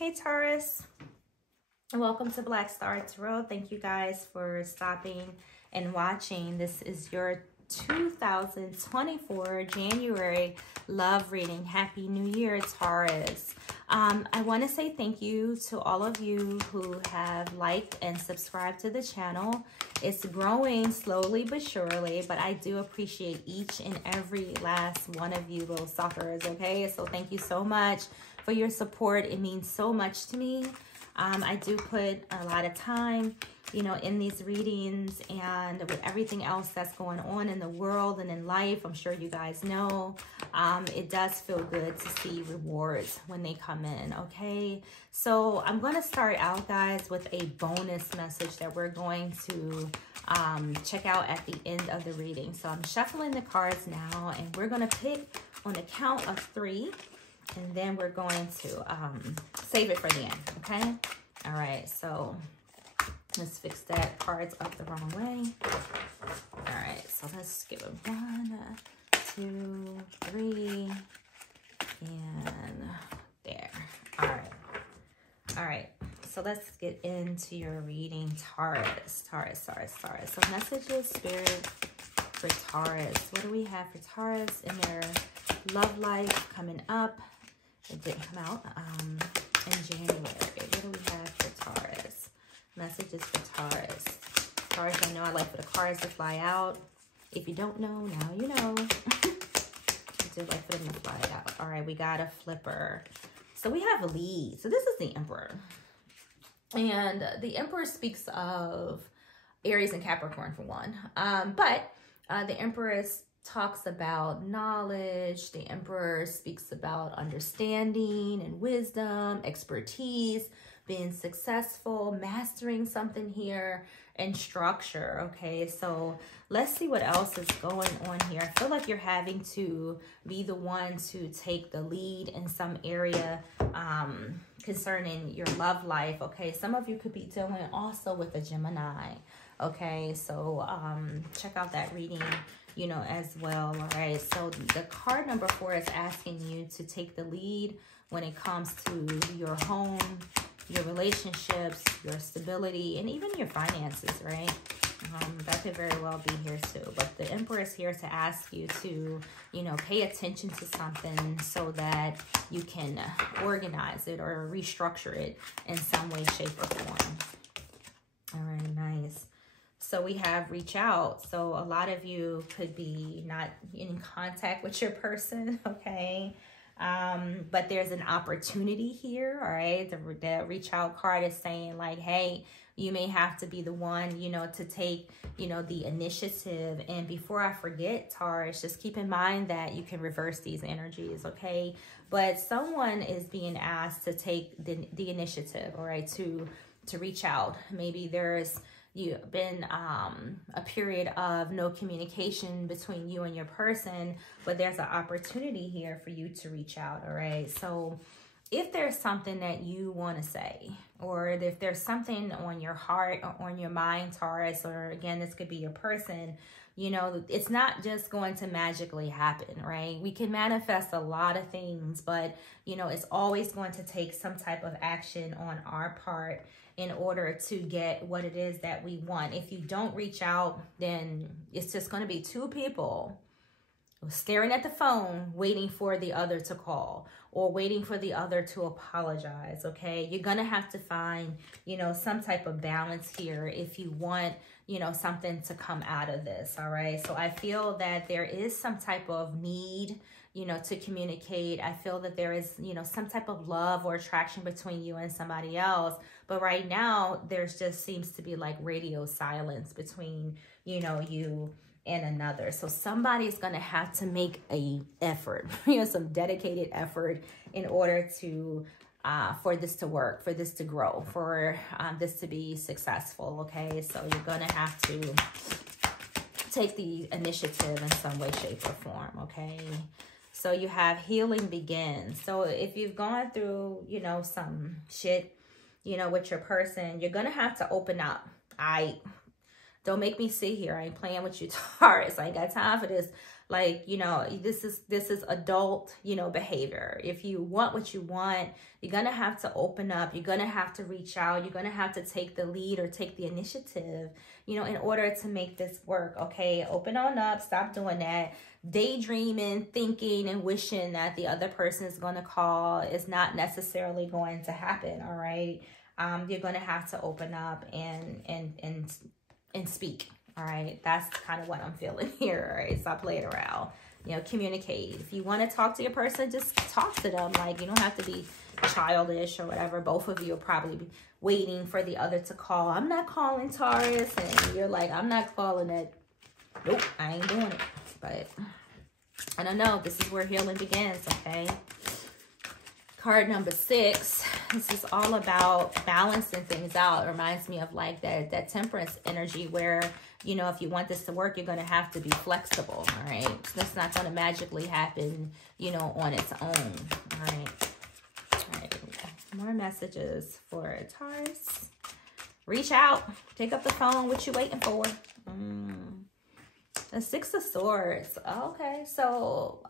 Hey Taurus, welcome to Black Star Tarot. Thank you guys for stopping and watching. This is your 2024 January love reading. Happy New Year, Taurus. I want to say thank you to all of you who have liked and subscribed to the channel. It's growing slowly but surely, but I do appreciate each and every last one of you little suckers, okay? So thank you so much for your support. It means so much to me. I do put a lot of time, you know, in these readings, and with everything else that's going on in the world and in life, I'm sure you guys know, it does feel good to see rewards when they come in, okay? So I'm going to start out, guys, with a bonus message that we're going to check out at the end of the reading. So I'm shuffling the cards now, and we're going to pick on the count of 3. And then we're going to save it for the end, okay? All right, so let's fix that card's up the wrong way. All right, so let's give it 1, 2, 3, and there. All right, so let's get into your reading, Taurus. So messages, spirit, for Taurus. What do we have for Taurus in their love life coming up? It didn't come out in January. What do we have for Taurus? Messages for Taurus. Taurus, I know I like for the cards to fly out. If you don't know, now you know. I do like for them to fly out. All right, we got a flipper. So we have a lead. So this is the Emperor. And the Emperor speaks of Aries and Capricorn for one. But the Empress talks about knowledge. The Emperor speaks about understanding and wisdom, expertise, being successful, mastering something here, and structure. Okay, so let's see what else is going on here. I feel like you're having to be the one to take the lead in some area concerning your love life. Okay, some of you could be dealing also with a Gemini. Okay, so check out that reading, you know, as well. All right, so the card number 4 is asking you to take the lead when it comes to your home, your relationships, your stability, and even your finances, right? That could very well be here too. But the Emperor is here to ask you to, you know, pay attention to something so that you can organize it or restructure it in some way, shape, or form. All right, nice. So we have reach out. So a lot of you could be not in contact with your person, okay? But there's an opportunity here, all right? The reach out card is saying like, hey, you may have to be the one, you know, to take, you know, the initiative. And before I forget, Taurus, just keep in mind that you can reverse these energies, okay? But someone is being asked to take the initiative, all right, to reach out. Maybe you've been a period of no communication between you and your person, but there's an opportunity here for you to reach out, all right? So if there's something that you want to say, or if there's something on your heart or on your mind, Taurus, or again, this could be your person, you know, it's not just going to magically happen, right? We can manifest a lot of things, but, you know, it's always going to take some type of action on our part in order to get what it is that we want. If you don't reach out, then it's just going to be 2 people staring at the phone, waiting for the other to call or waiting for the other to apologize, okay? You're going to have to find, you know, some type of balance here if you want, you know, something to come out of this, all right? So I feel that there is some type of need, you know, to communicate. I feel that there is, you know, some type of love or attraction between you and somebody else. But right now, there's just seems to be like radio silence between, you know, you and another. So somebody's going to have to make a effort, you know, some dedicated effort in order to, for this to work, for this to grow, for this to be successful, okay? So you're going to have to take the initiative in some way, shape, or form, okay? So you have healing begins. So if you've gone through, you know, some shit, you know, with your person, you're going to have to open up. Don't make me sit here. I ain't playing with you, Taurus. I ain't got time for this. Like, you know, this is adult, you know, behavior. If you want what you want, you're going to have to open up. You're going to have to reach out. You're going to have to take the lead or take the initiative, you know, in order to make this work. Okay, open on up. Stop doing that. Daydreaming, thinking, and wishing that the other person is going to call is not necessarily going to happen. All right. You're going to have to open up and speak. All right, that's kind of what I'm feeling here. All right, stop playing around. You know, communicate. If you want to talk to your person, just talk to them. Like, you don't have to be childish or whatever. Both of you will probably be waiting for the other to call. I'm not calling, Taurus. And you're like, I'm not calling it. Nope, I ain't doing it. But I don't know. This is where healing begins, okay? Card number 6. This is all about balancing things out. It reminds me of like that temperance energy where, you know, if you want this to work, you're going to have to be flexible. All right. So that's not going to magically happen, you know, on its own. All right. All right. More messages for Taurus. Reach out. Pick up the phone. What you waiting for? The 6 of Swords. Okay. So,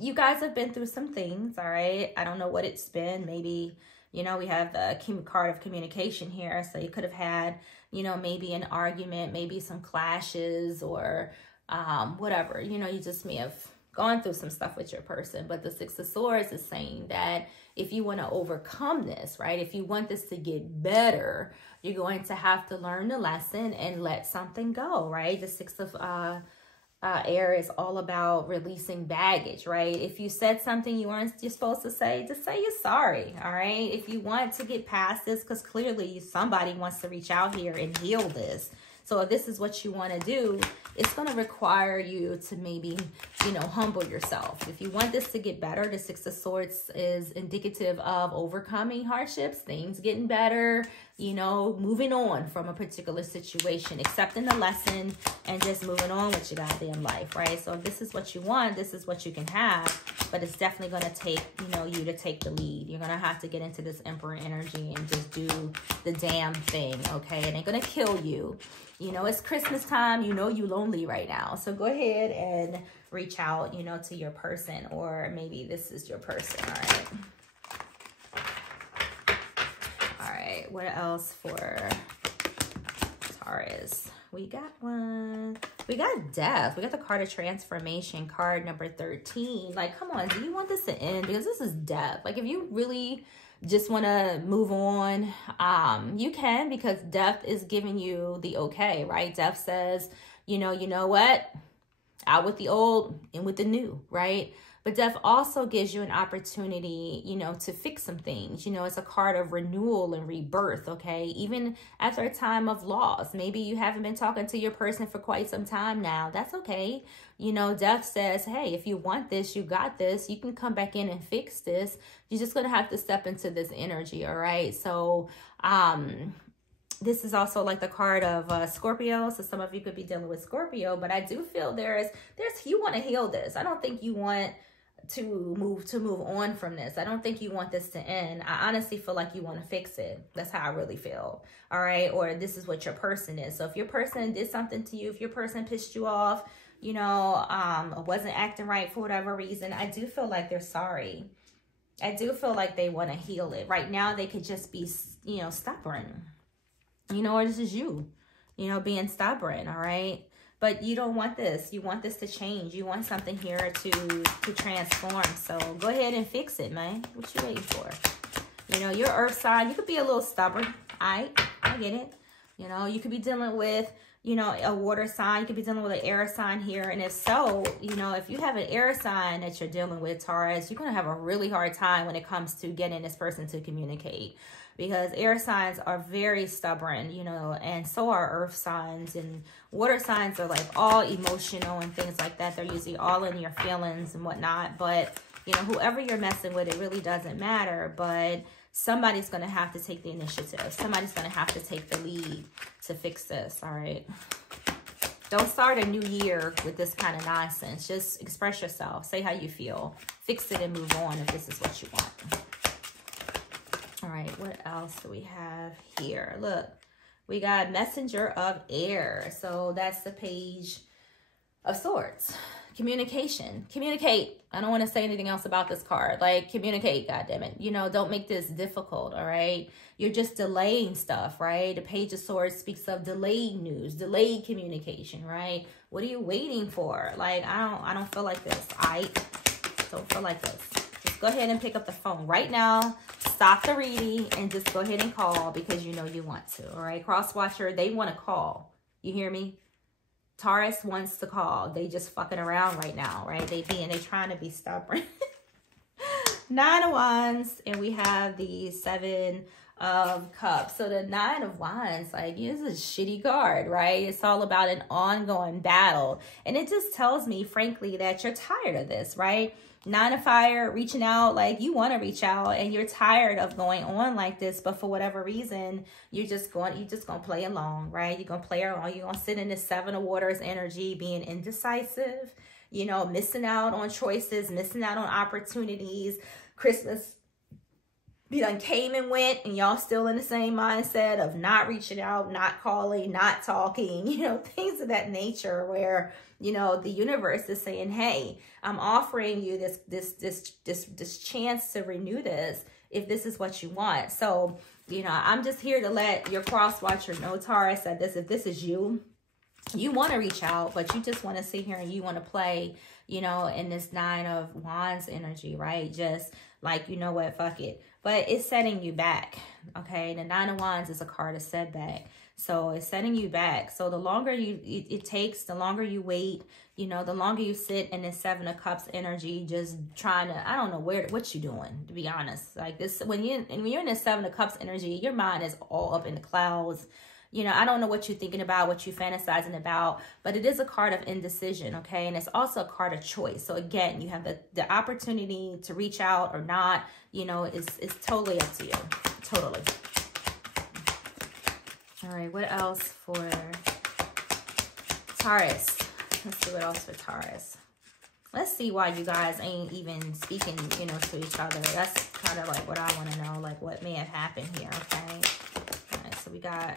you guys have been through some things, all right? I don't know what it's been. Maybe, you know, we have the card of communication here. So you could have had, you know, maybe an argument, maybe some clashes or whatever. You know, you just may have gone through some stuff with your person. But the 6 of Swords is saying that if you want to overcome this, right? If you want this to get better, you're going to have to learn the lesson and let something go, right? The 6 of air is all about releasing baggage, right? If you said something you weren't supposed to say, just say you're sorry, all right? If you want to get past this, because clearly somebody wants to reach out here and heal this. So if this is what you want to do, it's going to require you to maybe, you know, humble yourself. If you want this to get better, the 6 of Swords is indicative of overcoming hardships, things getting better, you know, moving on from a particular situation, accepting the lesson, and just moving on with your goddamn life, right? So if this is what you want, this is what you can have, but it's definitely going to take, you know, you to take the lead. You're going to have to get into this Emperor energy and just do the damn thing, okay? It ain't going to kill you. You know, it's Christmas time. You know you're lonely right now. So go ahead and reach out, you know, to your person, or maybe this is your person, all right? All right, what else for Taurus? We got one. We got Death. We got the card of transformation, card number 13. Like, come on, do you want this to end? Because this is Death. Like, if you really just want to move on, you can, because Death is giving you the okay, right? Death says, you know what? Out with the old, in with the new, right? But Death also gives you an opportunity, you know, to fix some things. You know, it's a card of renewal and rebirth, okay? Even after a time of loss. Maybe you haven't been talking to your person for quite some time now. That's okay. You know, Death says, hey, if you want this, you got this. You can come back in and fix this. You're just going to have to step into this energy, all right? So, this is also like the card of Scorpio. So some of you could be dealing with Scorpio, but I do feel there's you want to heal this. I don't think you want to move on from this. I don't think you want this to end. I honestly feel like you want to fix it. That's how I really feel. All right. Or this is what your person is. So if your person did something to you, if your person pissed you off, you know, wasn't acting right for whatever reason, I do feel like they're sorry. I do feel like they want to heal it. Right now, they could just be, you know, stubborn. You know, or this is you know, being stubborn, all right? But you don't want this. You want this to change. You want something here to transform. So go ahead and fix it, man. What you waiting for? You know, your earth sign, you could be a little stubborn. I get it. You know, you could be dealing with, you know, a water sign. You could be dealing with an air sign here. And if so, you know, if you have an air sign that you're dealing with, Taurus, you're going to have a really hard time when it comes to getting this person to communicate. Because air signs are very stubborn, you know, and so are earth signs, and water signs are like all emotional and things like that. They're usually all in your feelings and whatnot. But, you know, whoever you're messing with, it really doesn't matter. But somebody's going to have to take the initiative. Somebody's going to have to take the lead to fix this, all right? Don't start a new year with this kind of nonsense. Just express yourself. Say how you feel. Fix it and move on if this is what you want. All right, what else do we have here? Look, We got Messenger of Air. So that's the Page of Swords. Communication. Communicate. I don't want to say anything else about this card. Like, communicate, goddammit. You know, don't make this difficult, all right? You're just delaying stuff, right? The Page of Swords speaks of delayed news, delayed communication, right? What are you waiting for? Like, I don't feel like this. I don't feel like this. Just go ahead and pick up the phone right now. Stop the reading and just go ahead and call because you know you want to, all right? Cross watcher, they want to call. You hear me? Taurus wants to call. They just fucking around right now, right? They trying to be stubborn. 9 of Wands, and we have the 7 of Cups. So the 9 of Wands, like, this is a shitty card, right? It's all about an ongoing battle. And it just tells me, frankly, that you're tired of this, right? 9 of Fire, reaching out, like you want to reach out and you're tired of going on like this, but for whatever reason, you're just going to play along, right? You're going to play along. You're going to sit in this 7 of Waters energy, being indecisive, you know, missing out on choices, missing out on opportunities. Christmas be done came and went and y'all still in the same mindset of not reaching out, not calling, not talking, you know, things of that nature where, you know, the universe is saying, hey, I'm offering you this chance to renew this if this is what you want. So, you know, I'm just here to let your cross watcher know, Taurus, that if this is you, you want to reach out, but you just want to sit here and you want to play, you know, in this 9 of Wands energy, right? Just like, you know what, fuck it. But it's setting you back, okay? The 9 of Wands is a card of setback. So it's setting you back. So the longer it takes, the longer you wait, you know, the longer you sit in this 7 of Cups energy, just trying to, I don't know what you're doing, to be honest. Like this, when you're in this 7 of Cups energy, your mind is all up in the clouds. You know, I don't know what you're thinking about, what you're fantasizing about, but it is a card of indecision, okay? And it's also a card of choice. So again, you have the opportunity to reach out or not, you know, it's totally up to you. Totally. All right, what else for Taurus? Let's see what else for Taurus. Let's see why you guys ain't even speaking, you know, to each other. That's kind of like what I want to know, like what may have happened here, okay? All right, so we got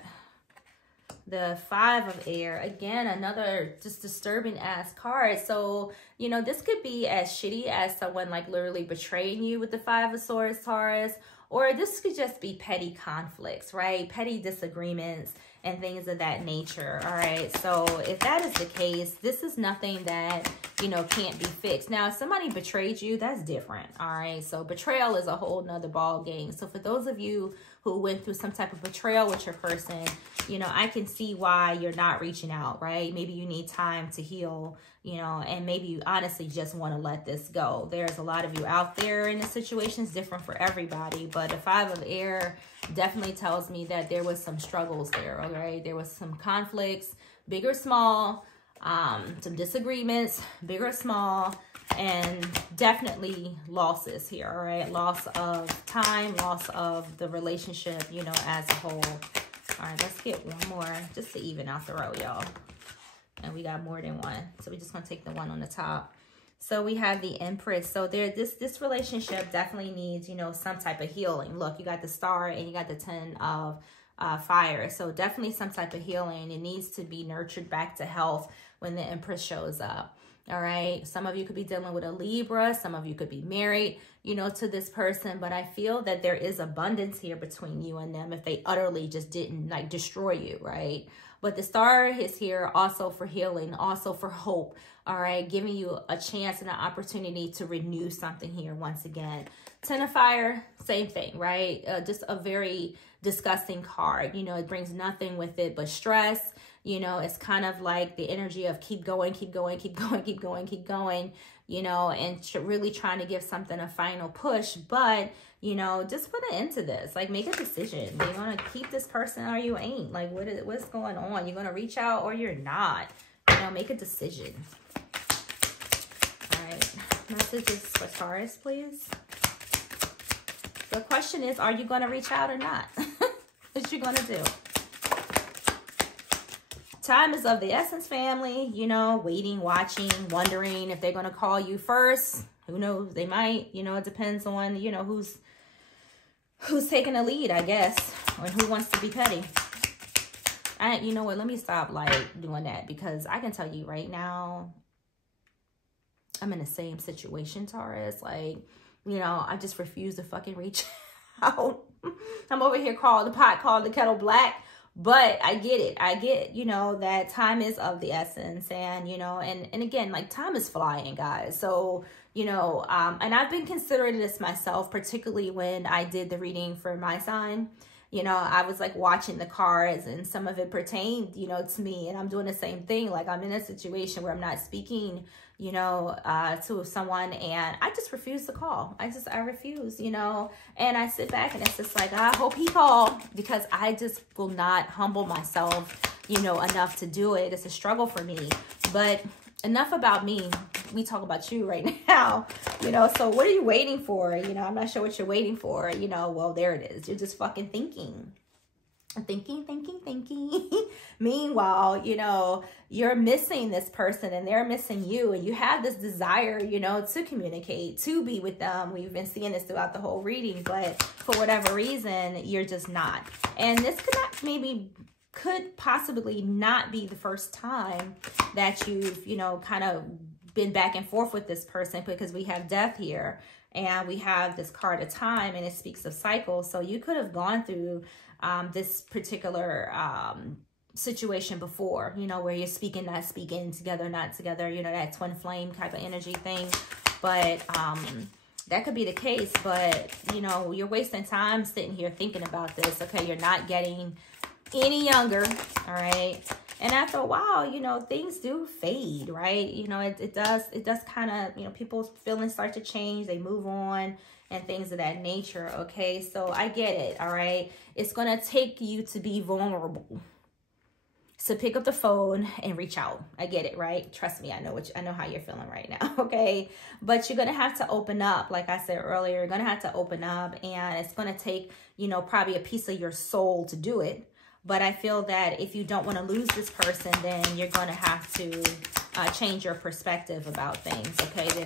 the 5 of Air. Again, another just disturbing ass card. So, you know, this could be as shitty as someone like literally betraying you with the 5 of Swords, Taurus. Or this could just be petty conflicts, right? Petty disagreements and things of that nature, all right? So if that is the case, this is nothing that, you know, can't be fixed. Now, if somebody betrayed you, that's different, all right? So betrayal is a whole nother ball game. So for those of you who went through some type of betrayal with your person, you know, I can see why you're not reaching out, right? Maybe you need time to heal, you know, and maybe you honestly just want to let this go. There's a lot of you out there in the situations, different for everybody, but the 5 of Air definitely tells me that there was some struggles there, okay? There was some conflicts, big or small, some disagreements, big or small, and definitely losses here, all right? Loss of time, loss of the relationship, you know, as a whole. All right, let's get one more just to even out the row, y'all. And we got more than one. So we're just going to take the one on the top. So we have the Empress. So there, this relationship definitely needs, you know, some type of healing. Look, you got the Star and you got the 10 of Fire. So definitely some type of healing. It needs to be nurtured back to health when the Empress shows up. All right. Some of you could be dealing with a Libra. Some of you could be married, you know, to this person. But I feel that there is abundance here between you and them if they utterly just didn't like destroy you, right? But the Star is here also for healing, also for hope, all right? Giving you a chance and an opportunity to renew something here once again. 10 of Fire, same thing, right? Just a very disgusting card. You know, it brings nothing with it but stress. You know, it's kind of like the energy of keep going, keep going, keep going, keep going, keep going, you know, and really trying to give something a final push. But, you know, just put an end to this. Like, make a decision. Do you want to keep this person or you ain't? Like, what's going on? You're going to reach out or you're not? You know, make a decision. All right. Messages for Taurus, please. The question is, are you going to reach out or not? What you going to do? Time is of the essence, family. You know, waiting, watching, wondering if they're going to call you first. Who knows? They might. You know, it depends on, you know, who's taking the lead, I guess, or who wants to be petty. You know what? Let me stop like doing that, because I can tell you right now, I'm in the same situation, Taurus. Like, you know, I just refuse to fucking reach out. I'm over here calling the pot, calling the kettle black. But I get it. I get, you know, that time is of the essence. And, you know, and again, like, time is flying, guys. So, you know, and I've been considering this myself, particularly when I did the reading for my sign. You know, I was like watching the cards, and some of it pertained, you know, to me. And I'm doing the same thing. Like, I'm in a situation where I'm not speaking, you know, to someone, and I just refuse to call. I refuse, you know, and I sit back and it's just like, I hope he called, because I just will not humble myself, you know, enough to do it. It's a struggle for me. But enough about me. We talk about you right now, you know. So what are you waiting for? You know, I'm not sure what you're waiting for, you know. Well, there it is. You're just fucking thinking. Meanwhile, you know, you're missing this person and they're missing you, and you have this desire, you know, to communicate, to be with them. We've been seeing this throughout the whole reading, but for whatever reason, you're just not. And this could possibly not be the first time that you've, you know, kind of been back and forth with this person, because we have death here and we have this card of time, and it speaks of cycles. So you could have gone through this particular situation before, you know, where you're speaking, not speaking, together, not together, you know, that twin flame type of energy thing. But that could be the case. But, you know, you're wasting time sitting here thinking about this. Okay, you're not getting any younger, all right? And after a while, you know, things do fade, right? You know, it does kind of, you know, people's feelings start to change, they move on and things of that nature, okay? So I get it, all right? It's going to take you to be vulnerable, so pick up the phone and reach out. I get it, right? Trust me, I know how you're feeling right now, okay? But you're going to have to open up. Like I said earlier, you're going to have to open up, and it's going to take, you know, probably a piece of your soul to do it. But I feel that if you don't want to lose this person, then you're going to have to change your perspective about things, okay?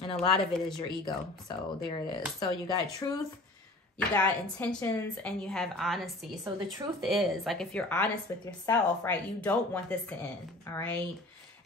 And a lot of it is your ego. So there it is. So you got truth, you got intentions, and you have honesty. So the truth is, like, if you're honest with yourself, right, you don't want this to end, all right?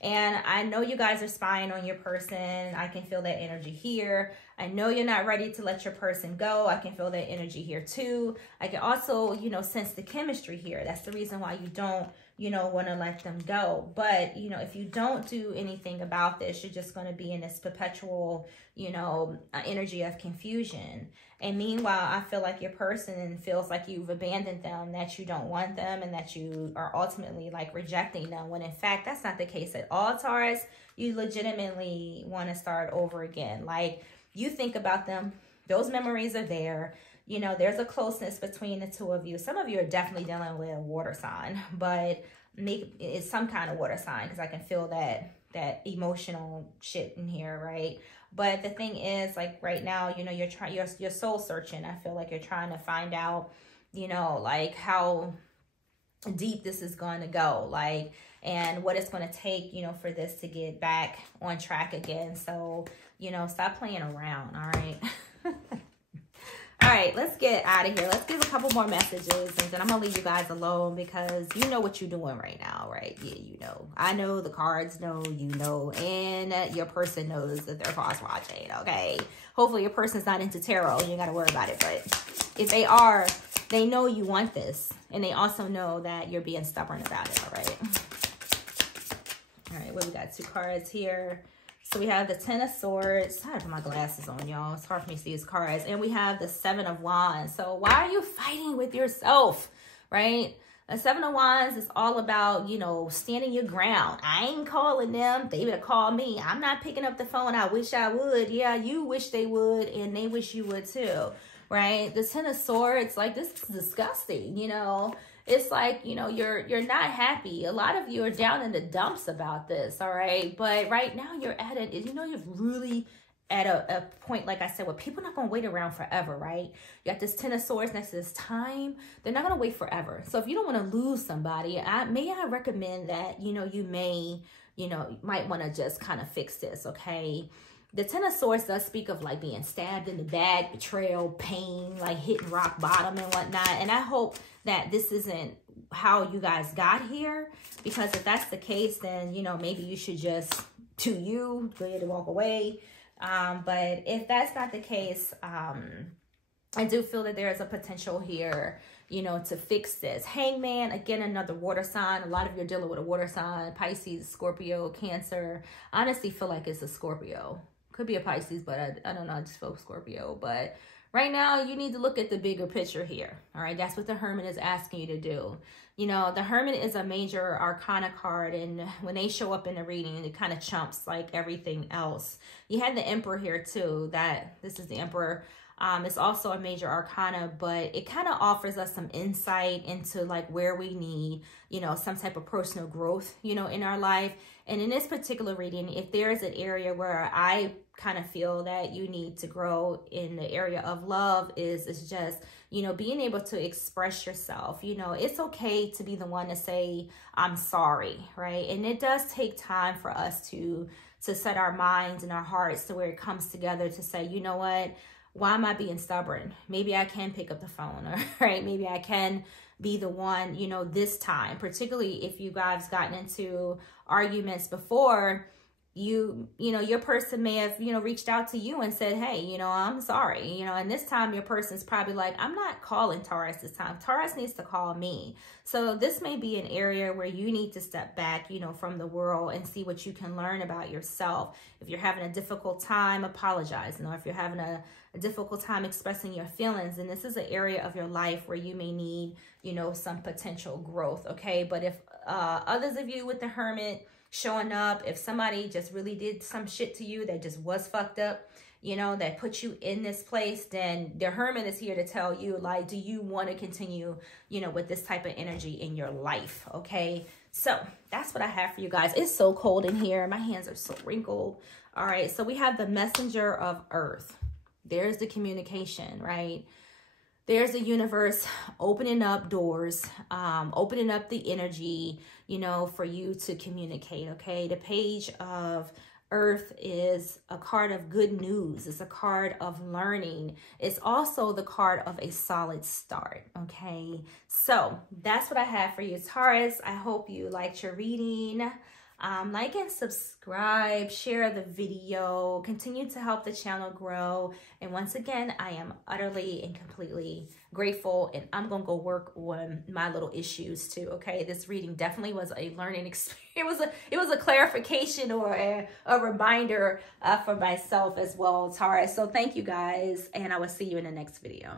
And I know you guys are spying on your person. I can feel that energy here. I know you're not ready to let your person go. I can feel that energy here too. I can also, you know, sense the chemistry here. That's the reason why you don't, you know, want to let them go. But, you know, if you don't do anything about this, you're just going to be in this perpetual, you know, energy of confusion. And meanwhile, I feel like your person feels like you've abandoned them, that you don't want them, and that you are ultimately like rejecting them, when in fact, that's not the case at all, Taurus. You legitimately want to start over again. Like, you think about them, those memories are there. You know, there's a closeness between the two of you. Some of you are definitely dealing with a water sign, but it's some kind of water sign, because I can feel that emotional shit in here, right? But the thing is, like, right now, you know, you're soul searching. I feel like you're trying to find out, you know, like, how deep this is going to go, like, and what it's going to take, you know, for this to get back on track again. So, you know, stop playing around, all right? All right, let's get out of here. Let's give a couple more messages, and then I'm going to leave you guys alone, because you know what you're doing right now, right? Yeah, you know. I know, the cards know, you know, and your person knows that they're cross-watching, okay? Hopefully your person's not into tarot. You ain't got to worry about it, but if they are, they know you want this, and they also know that you're being stubborn about it, all right? All right, well, we got two cards here. So we have the Ten of Swords. I have to put my glasses on, y'all. It's hard for me to see these cards. And we have the Seven of Wands. So why are you fighting with yourself, right? The Seven of Wands is all about, you know, standing your ground. I ain't calling them. They better call me. I'm not picking up the phone. I wish I would. Yeah, you wish they would, and they wish you would too, right? The Ten of Swords, like, this is disgusting, you know. It's like, you know, you're not happy. A lot of you are down in the dumps about this, all right? But right now you're at it, you know, you're really at a point, like I said, where people are not going to wait around forever, right? You got this Ten of Swords next to this time. They're not going to wait forever. So if you don't want to lose somebody, I recommend that, you know, you might want to just kind of fix this, okay? The Ten of Swords does speak of, like, being stabbed in the back, betrayal, pain, like hitting rock bottom and whatnot. And I hope that this isn't how you guys got here, because if that's the case, then, you know, maybe you should just do you, go ahead and walk away. But if that's not the case, I do feel that there is a potential here, you know, to fix this. Hangman, again, another water sign. A lot of you are dealing with a water sign, Pisces, Scorpio, Cancer. I honestly feel like it's a Scorpio. Could be a Pisces, but I don't know. I just feel Scorpio. But right now, you need to look at the bigger picture here. All right, that's what the Hermit is asking you to do. You know, the Hermit is a major arcana card, and when they show up in the reading, it kind of chumps like everything else. You had the Emperor here too. This is the Emperor. It's also a major arcana, but it kind of offers us some insight into like where we need, you know, some type of personal growth, you know, in our life. And in this particular reading, if there is an area where I kind of feel that you need to grow in the area of love, is just, you know, being able to express yourself. You know, it's okay to be the one to say, I'm sorry, right? And it does take time for us to set our minds and our hearts to where it comes together to say, you know what? Why am I being stubborn? Maybe I can pick up the phone, right? Maybe I can be the one, you know, this time, particularly if you guys gotten into arguments before, you know, your person may have, you know, reached out to you and said, hey, you know, I'm sorry, you know, and this time your person's probably like, I'm not calling Taurus this time. Taurus needs to call me. So this may be an area where you need to step back, you know, from the world and see what you can learn about yourself. If you're having a difficult time, apologize. You know, if you're having a difficult time expressing your feelings, and this is an area of your life where you may need, you know, some potential growth. Okay. But if others of you with the Hermit showing up, if somebody just really did some shit to you that just was fucked up, you know, that put you in this place, then the Hermit is here to tell you, like, do you want to continue, you know, with this type of energy in your life? Okay. So that's what I have for you guys. It's so cold in here. My hands are so wrinkled. All right. So we have the Messenger of Earth. There's the communication, right? There's the universe opening up doors, opening up the energy, you know, for you to communicate, okay? The Page of Earth is a card of good news. It's a card of learning. It's also the card of a solid start, okay? So that's what I have for you, Taurus. I hope you liked your reading. Like and subscribe, share the video, continue to help the channel grow. And once again, I am utterly and completely grateful, and I'm going to go work on my little issues too. Okay. This reading definitely was a learning experience. It was a clarification or a reminder for myself as well, Taurus. So thank you guys, and I will see you in the next video.